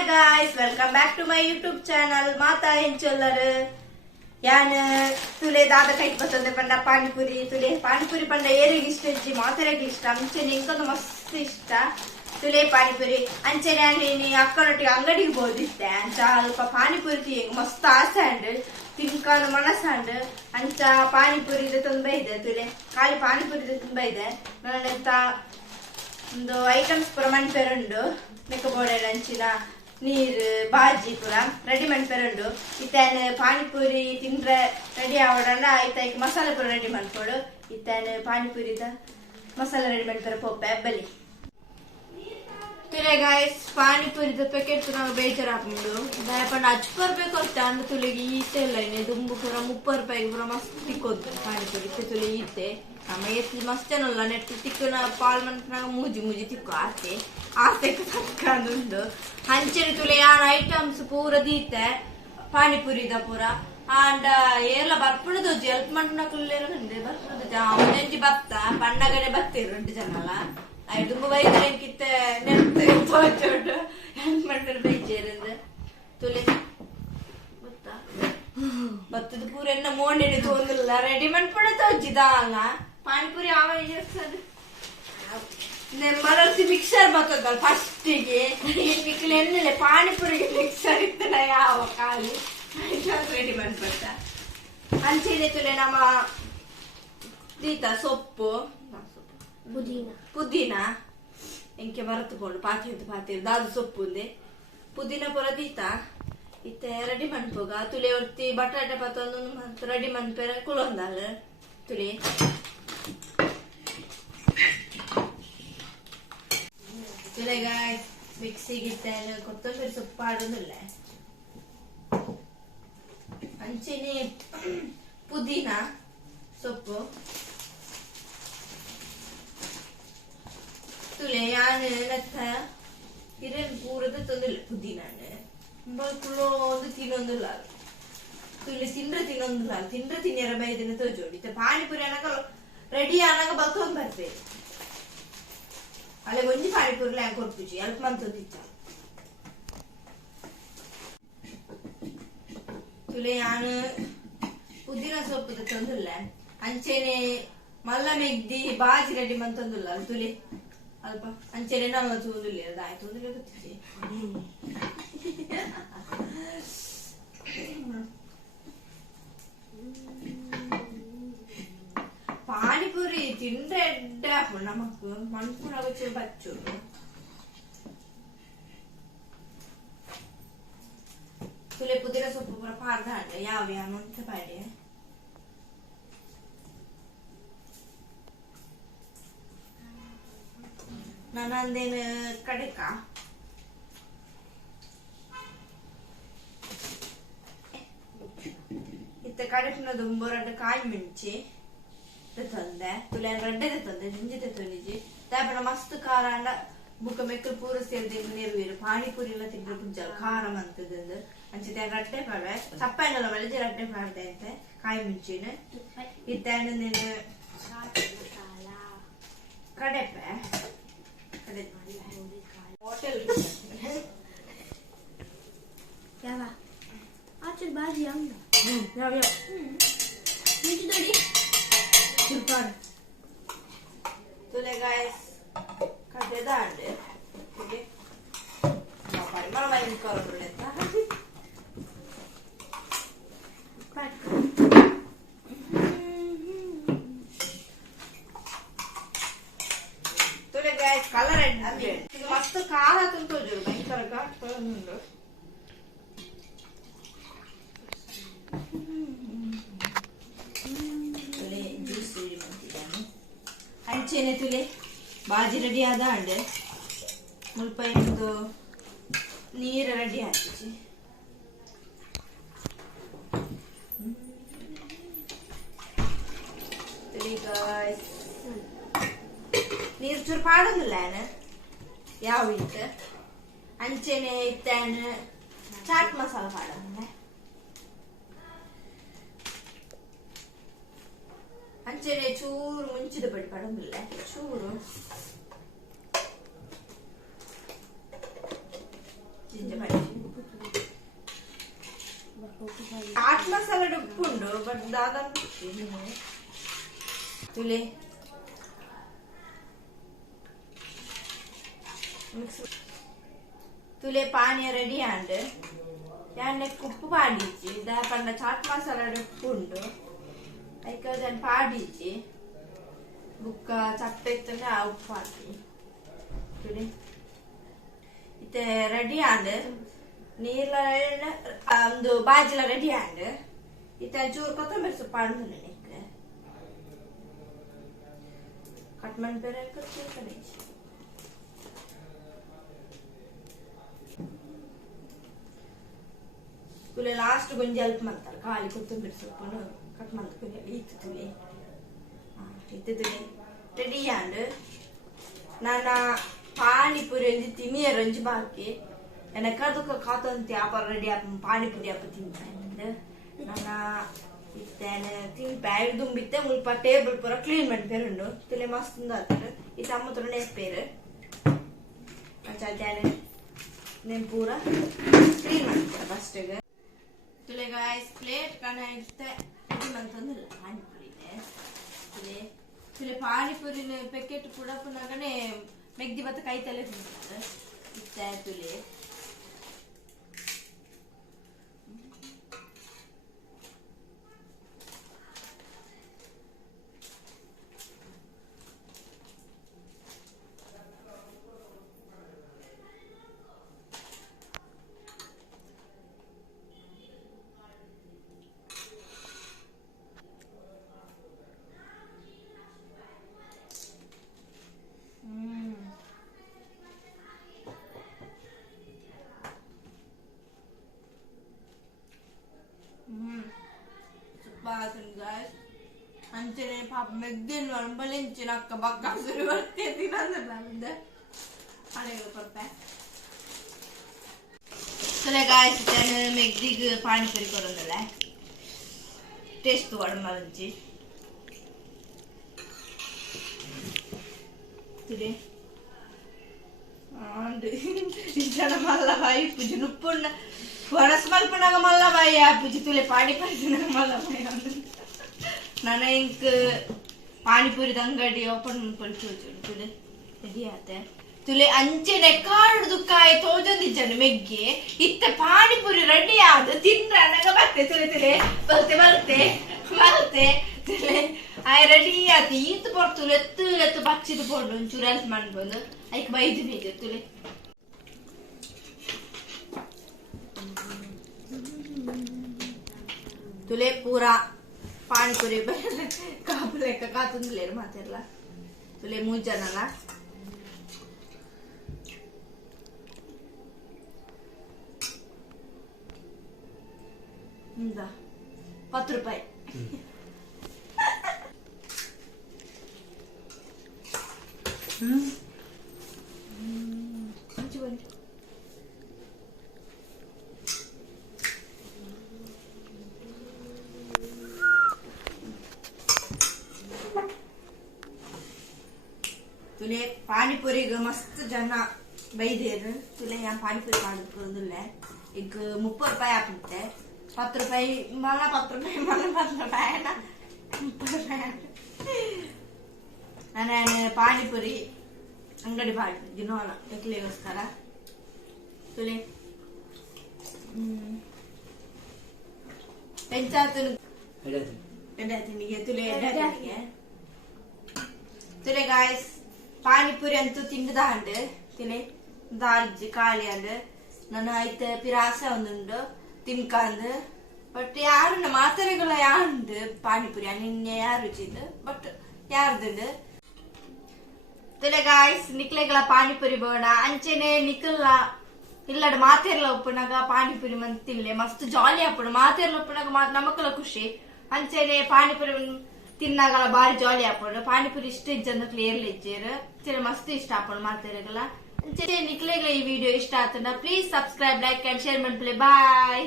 Hi guys, welcome back to my YouTube channel. Mata hencholaru. Yan tule dada kait batande panda panipuri tule panipuri panda erige ishta matarege ishta anchene inkondu mast ishta tule panipuri anchene ani akkanoti angadige bodite ancha alpa panipuri tiyege mast aase and tinkanu manasand ancha panipuri ide tunba ide tule kali panipuri ide tunba ide nananta ಒಂದು items ಪುರ ಮನ್ಪೆರುಂಡು ಮೆಕ್ಕ board ಅಂಚಿನ ನೀರು ಬಾಜಿ ಪುರ ready ಮನ್ಪೆರುಂಡು ಇತ್ತೇನು panipuri ತಿಂದ್ರೆ ready ಆವಡಂಡ ಐತಾಯ್ಕ ಮಸಾಲೆ ಪುರ ready ಮನ್ಪೋಡು ಇತ್ತೇನು ಪಾನಿಪುರಿದ ಮಸಾಲೆ ready ಮನ್ಪೆರ ಪೋಪೆ ಬಲಿ ತುಲೆ ಗಾಯ್ಸ್ ಪಾನಿಪುರಿದ ಪ್ಯಾಕೆಟ್ ನಾವು ಬೇಜಾರು ಹಾಕೊಂಡು ದಯಪಂಡ ₹50 ಕೊಡ್ತೆ ಅಂದ ತುಲೆಗೆ ಈತೆ ಇಲ್ಲ ಇನ್ನೇ ದುಂಬು ಪುರ ₹30 ಪುರ ಮಸ್ತ್ ತಿಕ್ಕೋದು ಪಾನಿಪುರಿ ತುಲೆ ಈತೆ ನಮ್ಮ ಎತ್ತಿ ಮಸ್ತೇನಲ್ಲ ನೆಟ್ಟು ತಿಕ್ಕನ ಪಾಲ್ ಮಂತ್ನಾಗ ಮೂಜಿ ಮೂಜಿ ತಿಕ್ಕು ಆಸೆ ಆಸೆಗೆ ತಕ್ಕಂದುಂಡು ಹಂಚರಿ ತುಲೆ ಯಾನ್ ಐಟಮ್ಸ್ ಪೂರ ದೀತೆ ಪಾನಿಪುರಿದ ಪೂರ ಆಂಡ ಏರ್ಲ ಬರ್ಪುಣದು ಹೆಲ್ಪ್ ಮಂಟ್ನ ಕುಲ್ಲೇರು ಕಂಡೆ ಬರ್ಪುಣದು ಅವನೆಂಜಿ ಬತ್ತ ಪಣ್ಣಗಡೆ ಬತ್ತಿರು 2 ಜನಲ್ಲ ಐದು ಬೈದ್ರೆ ಕಿತ್ತ ನೆಟ್ಟು ತೋಚೋಡು ಹೆಲ್ಪ್ ಮಂಟರು ಬೈಜೇರಿಂದ ತುಲೆ ಗೊತ್ತಾ ಬತ್ತದ ಪೂರ ಎನ್ನ ಮೋಂಡಿನಿ ತೋಂದಿಲ್ಲ ರೆಡಿ ಮಾಡ್ಪಡೆ ತೋಜಿದಾಂಗ ಪಾನಿಪುರಿ ಮರಸಿ ಮಿಕ್ಸರ್ ಬರ್ತದಲ್ಲ ಫಸ್ಟಿಗೆ ಮಿಕ್ಲಿ ಎಣ್ಣೆಲೆ ಪಾನಿಪುರಿಗೆ ಮಿಕ್ಸರ್ ಇತ್ತಲ್ಲ ಯಾವ ಕಾಲಿ ರೆಡಿ ಮಾಡ್ಬಿಡ್ತ ಅಂಚೆನೆ ತುಲೆ ನಮ್ಮ ದೀತ ಸೊಪ್ಪು ಪುದೀನ ಎಂಕೆ ಮರತುಕೊಂಡು ಪಾತಿ ದಾದು ಸೊಪ್ಪು ಉಂದೆ ಪುದೀನ ಪುರ ದೀತ ಇತ್ತೆ ರೆಡಿ ಮನ್ಪೋಗ ತುಲೆ ಒತ್ತಿ ಬಟಾಟೆ ಪತ್ತ ರೆಡಿ ಮನ್ಪೇರ ಕುಳೊಂದಲ್ಲ ತುಲೆ ತುಲೆ ಗಾಯ್ಸ್ ಮಿಕ್ಸಿಗೆ ಇತ್ತೇನು ಕೊತ್ತಂಬರಿ ಸೊಪ್ಪು ಆಡೋದಿಲ್ಲ ಅಂಚೆನೆ ಪುದೀನ ಸೊಪ್ಪು ತುಲೆ ಯಾನ್ ನೆತ್ತ ಹಿರೇನ್ ಪೂರದ ತೊಂದಿಲ್ಲ ಪುದೀನಾನೆ ಒಂದು ತಿನ್ನೊಂದಿಲ್ಲ ತುಲೆ ತಿಂದ್ರೆ ತಿನ್ನರ ಬೈದಿನ ತೋಜೋಡಿ ಪಾನಿಪುರಿ ಅನ್ನಕ ರೆಡಿ ಅನ್ನಕ ಬತ್ತೊಂದು ಬರ್ತೇವೆ ಅಲ್ಲೇ ಒಂಜಿ ಪಾನಿಪುರಿ ಕೊಡ್ಪುಜಿ ಅಲ್ಪ ಮಂತೊಂದಿತ್ತ ತುಲೆ ಯಾನು ಪುದೀನ ಸೊಪ್ಪು ತಂದಿಲ್ಲ ಅಂಚೆನೆ ಮಲ್ಲ ಮೆಗ್ದಿ ಬಾಜಿ ರೆಡಿ ಮಂತೊಂದಿಲ್ಲ ತುಲೆ ಅಲ್ಪ ಅಂಚೆನೆ ನಾವು ತೋದಿಲ್ಲ ಅದಾಯ್ತು ಒಂದಿಲ್ಲ ಗೊತ್ತಿದೆ ಪಾನಿಪುರಿ ತಿಂದ್ರೆ ಎಡ್ಡಾಪು ನಮಕ್ ಮನ್ಪುನಾಗ ಬಚ್ಚು ತುಲೆ ಪುದೀನ ಸೊಪ್ಪು ಪೂರ ಪಾರ್ದ ಹಾಡ್ರೆ ಯಾವ ಅಂತ ಪಾಡಿ ನಾನಂದೇನು ಕಡೆಕ ಇತ್ತ ಕಡೆಕ್ನದು 2 ಕಾಯಿ ಮೆಣಚಿ ತಂದೆ ತುಲೆ ರೆಡ್ಡೆ ತಂದೆ ಜಿಂಜಿ ತಂದಿಜಿ ತಾಪಣ ಮಸ್ತ್ ಖಾರ ಅಂಡ ಬುಕ್ಕ ಮೆಕ್ಕಲು ಪೂರ ಸೇರಿದ ನೆರವೇರು ಪಾನಿಪುರಿ ಎಲ್ಲ ತಿಂದ್ರೆ ಪುಂಜಲ್ ಖಾರ ಮಂತದಂದು ಅಂಚಿತೆ ರಡ್ಡೆ ಪಾಡ್ವೆ ಸಪ್ಪಾಯಿನಲ್ಲ ಬೆಳೆದಿ ರಡ್ಡೆ ಪಾಡ್ದೆ ಅಂತೆ ಕಾಯಿ ಮಿಂಚಿನ ಇತ್ತೇನು ಕಡೆಪೆ ಹೋಟೆಲ್ ಯಾವ ಆಚೆ ಬಾಜಿ ಅಂಗ ಯಾವ ಮಿಂಚಿ ನೋಡಿ ತುಲೆ ಗಾಯ್ಸ್ ಕತೆ ದಾಂಡೆ ತುಲೆ ಪರಿಮಳ ಮೈನ್ ಕೊರಬುಳ್ಳೆ ತುಲೆ ಗಾಯ್ಸ್ ಕಲರ್ ಎಡ್ಡೆ ಇದು ಮಸ್ತ್ ಖಾರ ತುಂತೋಜು ಭಯಂಕರ ಘಾಟ್ ಅಂಚೆನೆ ತುಲೆ ಬಾಜಿ ರೆಡಿ ಆದ ಅಂಡೆ ಮುಲ್ಪ ಇನ್ನೊಂದು ನೀರು ರೆಡಿ ಹಾಕಿಸಿ ನೀರು ಚೂರು ಪಾಡೋದಿಲ್ಲ ಯಾವ ಇತ್ತು ಅಂಚೆನೆ ಇತ್ತೇನು ಚಾಟ್ ಮಸಾಲ ಪಾಡೋದಿಲ್ಲ ಅಂಚೆನೆ ಚೂರು ಮುಂಚಿದ ಬಡಿ ಪಡೋದಿಲ್ಲ ಚೂರು ಜಿಂಜ ಮಾಡಿ चाट मसाला उप्पुंडु बट दादा तुले तुले पानी रेडी आंड याने उप्पु पाडिच्ची दा पंड चाट मसाला उप्पुंडु ऐक दान पाडिच्ची बुक्क चप्पेत्तने आ उप्पु हाकि तुले इते रेडी आंड ನೀರ್ಲ ಒಂದು ಬಾಜಿಲ ರೆಡಿ ಆಂಡ್ ಇತ್ತ ಚೂರು ಕೊತ್ತಂಬರಿ ಸೊಪ್ಪು ಆಂಡ್ ನೆನಕ್ಕೆ ಕಟ್ ಮಾಡ್ಬೇರೆ ಕಡೆ ತುಲೆ ಲಾಸ್ಟ್ ಗೊಂಜಿ ಹೆಲ್ಪ್ ಮಾಡ್ತಾರೆ ಖಾಲಿ ಕೊತ್ತಂಬರಿ ಸೊಪ್ಪನ್ನು ಕಟ್ ಮಾಡ್ಕೊಂಡು ಇತ್ತು ತುಲೆ ರೆಡಿ ಆಂಡ್ ನಾನು ಪಾನಿಪುರಿ ತಿನ್ನಿಯ ರಂಜು ಬಾಕಿ ಎನಕದಕ್ಕೆ ಕಾತಂತಿ ಆಪರ್ ರೆಡಿ ಆಪ ಪಾನಿಪುರಿ ಆಪ ತಿಂತಾನೆ ನಾನು ಇತ್ತೇನೆ ತಿಂಪೆ ದುಂಬಿತ್ತೆ ಮುಲ್ಪ ಟೇಬಲ್ ಪೂರ ಕ್ಲೀನ್ ಮಾಡ್ಪೇರುಂಡು ತುಲೆ ಮಸ್ತ್ ಆತಾರೆ ಈ ತಮ್ಮತ್ರ ನೇಸ್ಪೇರು ಅಂಚಾನೆ నేను ಪೂರ ಕ್ಲೀನ್ ಮಾಡ್ತಾರೆ ಫಸ್ಟಿಗೆ ತುಲೆ ಗಾಯ್ಸ್ ಪ್ಲೇಟ್ ಕಣ ಇತ್ತೆ ಅಂತಂದಿಲ್ಲ ಪಾನಿಪುರಿನೇ ತುಲೆ ಪಾನಿಪುರಿನ ಪ್ಯಾಕೆಟ್ ಕೂಡ ಪುನಗನೆ ಮೆಗ್ದಿ ಬತ್ತ ಕೈ ತಲೆ ತಿಂತಾರೆ ಇತ್ತೆ ತುಲೆ guys ಅಂಚನೆ ಪಾಪ ಮೆಗ್ದಿನ ಅನ್ಬಲಿಂಚಿನ ಅಕ್ಕ ಬಕ್ಕ ಸುರು ಬರ್ತೀತಿ ನಂದ ಅಳೆಗೆ ಕೊಡ್ತೆ ಸಲೆ ಗಾಯ್ಸ್ ಚಾನೆಲ್ ಮೆಗ್ದಿಗ್ ಪಾನಿಪುರಿ ಕೊಡೋದಲ್ಲ ಟೇಸ್ಟ್ ಒಡಮಂಚಿ ತಿಡೆ ಆಂಡ್ ಇಜನ ಮಲ್ಲ ಬಾಯಿ ಪುಜಿ ನುಪ್ಪುಣ್ಣ ವರಸ್ ಮಲ್ಪನಾಗ ಮಲ್ಲ ಬಾಯಿ ಆ ಪುಜಿ ತುಲೆ ಪಾನಿಪುರಿ ತಿನ್ನಗ ಮಲ್ಲ ಬಾಯಿ ನಾನು ಇಂಕ್ ಪಾನಿಪುರಿ ಅಂಗಡಿ ಓಪನ್ ಮಾಡ್ಕೊಳ್ತೀವಿ ತುಲೆ ರೆಡಿ ಆತೆ ತುಲೆ ಅಂಚೆನೆ ಕಾಡುದು ಕಾಯಿ ತೋಜೊಂದಿಜ್ಜನು ಮೆಗ್ಗೆ ಇತ್ತ ಪಾನಿಪುರಿ ರೆಡಿ ಆದ ತಿನ್ರ ನನಗ ಬರ್ತೆ ತುಲೆ ತುಲೆ ಬರುತ್ತೆ ಬರುತ್ತೆ ಬರುತ್ತೆ ತುಲೆ ಆಯ್ ರೆಡಿ ಆತ ಈತ ಬರ್ತು ಎತ್ತು ಎತ್ತು ಬಚ್ಚಿದು ಕೊಂಡು ಒಂಚೂರು ಹೆಲ್ಪ್ ಮಾಡ್ಬೋದು ಐಕ್ ಬೈದು ಬೀಜ ತುಲೆ ತುಲೆ ಪೂರಾ ಪಾನಿಪುರಿ ಕಾಪುಲೆಕ್ಕ ಕಾತುಂದ್ಲೇರು ಮಾತೆಲ್ಲ ತುಲೆ 3 ಜನಲ್ಲ ₹10 ತುಲೆ ಪಾನಿಪುರಿಗೆ ಮಸ್ತ್ ಜನ ಬೈದೇರು ತುಲೆ ഞാൻ ಪಾನಿಪುರಿ ಮಾಡಿದ್ರಲ್ಲ ಈಗ ₹30 ಆಗುತ್ತೆ ₹10 मला ₹10 मला ₹10 ನಾನು ಪಾನಿಪುರಿ ಅಂಗಡಿ ಮಾಡಿದ್ದೆ ನೋಡ ಎಕ್ಲೆಗೋಸ್ಕರ ತುಲೆ ಪಂಚಾಯತ್ ಎಡತಿನಿಗೆ ತುಲೆ ಎಡತಿನಿಗೆ ತುಲೆ ಗಾಯ್ಸ್ ಪಾನಿಪುರಿ ಅಂತೂ ತಿಂಡದಾಂಡ್ ತುಲೆ ದಾಲ್ಜಿ ಖಾಲಿ ಅಂಡ್ ನಾನು ಐತೆ ಪಿರಾಸ ಒಂದುಂಡು ತಿನ್ಕಂದು ಬಟ್ ಯಾರು ಮಾತರೆಗಳ ಯಾರುಂಡು ಪಾನಿಪುರಿ ನಿನ್ನೆ ಯಾರು ರುಚಿದು ಬಟ್ ಯಾರ್ದುಂಡು ತುಲೆ ಗಾಯ್ಸ್ ನಿಕ್ಲೆಗಳ ಪಾನಿಪುರಿ ಬೋಡ ಅಂಚೆನೆ ನಿಕಲ್ಲ ಇಲ್ಲಡ ಮಾತೆರ್ಲ ಉಪ್ಪುನಾಗ ಪಾನಿಪುರಿ ಮಂತ್ ತಿನ್ಲೆ ಮಸ್ತ್ ಜಾಲಿ ಆಪುಡು ಮಾತೆರ್ಲ ಉಪ್ಪುನಾಗ ನಮಕಲ ಖುಷಿ ಅಂಚೆನೆ ಪಾನಿಪುರಿ ತಿನ್ನಾಗಲ ಬಾರಿ ಜಾಲಿ ಆಪುಡು ಪಾನಿಪುರಿ ಇಷ್ಟ ಇಜ್ಜಂದು ಕ್ಲಿಯರ್ಲಿ ಇಜ್ಜೇರು ಚಿರ ಮಸ್ತ್ ಇಷ್ಟ ಆಪುಡು ಮಾತೆರೆಗಲ ಅಂಚೆನೆ ನಿಕ್ಲೆಗಳ ಈ ವಿಡಿಯೋ ಇಷ್ಟ ಆತಂಡ please subscribe like and share ಮಾಡ್ಪ್ಲೆ ಬಾಯ್.